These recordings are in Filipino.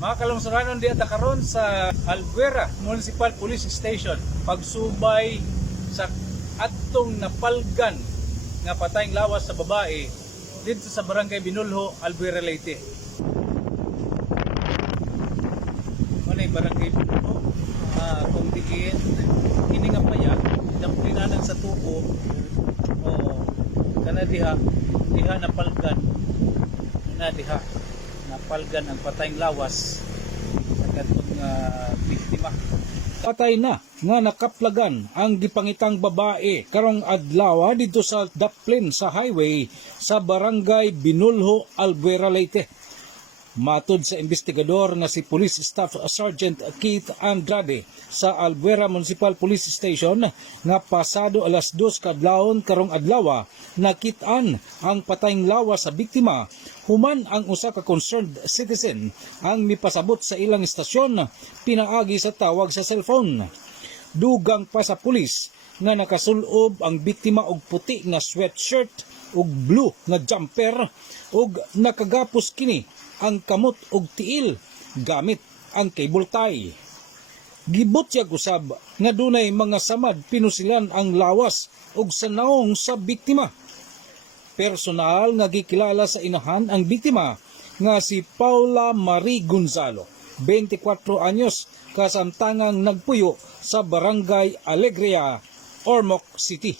Mga kalungsuranon, di ata karon sa Albuera Municipal Police Station pagsubay sa atong napalgan nga patayng lawas sa babae dito sa Barangay Binulho, Albuera, Leyte. Ano yung Barangay Binulho? Kung diin, ini nga paya, damplinanan sa tubo, o kana diha napalgan, napalgan ang patayng lawas sa katong biktima. Patay na nga nakaplagan ang gipangitang babae karong adlaw dito sa Daplin sa highway sa Barangay Binulho, Albuera, Leyte. Matod sa investigador nga si Police Staff Sergeant Keith Andrade sa Albuera Municipal Police Station nga pasado alas 2 kadlawon karong adlaw nakit-an ang patayng lawas sa biktima human ang usa ka concerned citizen ang mipasabot sa ilang istasyon pinaagi sa tawag sa cellphone. Dugang pa sa pulis nga nakasulob ang biktima og puti nga sweatshirt ug blue nga jumper ug nakagapos kini ang kamot og tiil gamit ang cable tie. Gibot siya usab nga dunay mga samad pinusilan ang lawas ug sanaong sa biktima. Personal nga gikilala sa inahan ang biktima nga si Paula Marie Gonzalo, 24 anyos, kasamtangang nagpuyo sa Barangay Alegria, Ormoc City.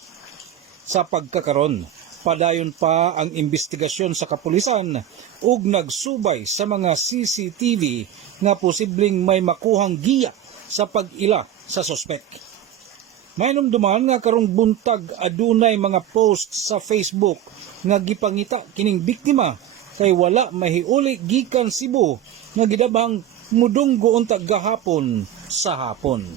Sa pagkakaron, padayon pa ang investigasyon sa kapulisan ug nagsubay sa mga CCTV nga posibleng may makuhang giya sa pag-ila sa suspek. May numduman nga karong buntag adunay mga post sa Facebook nga gipangita kining biktima kay wala mahiuli gikan Cebu nga gidabang mudunggo untag gahapon sa hapon.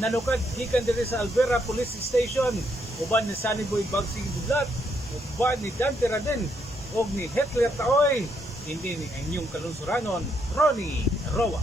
Nanukad gikan diri sa Albuera Police Station uban ni Sunny Boy Bagsig Budlat, uban ni Dante Raden og ni Hitler Taoy, hindi ni inyong kalungsuranon Ronnie Roa.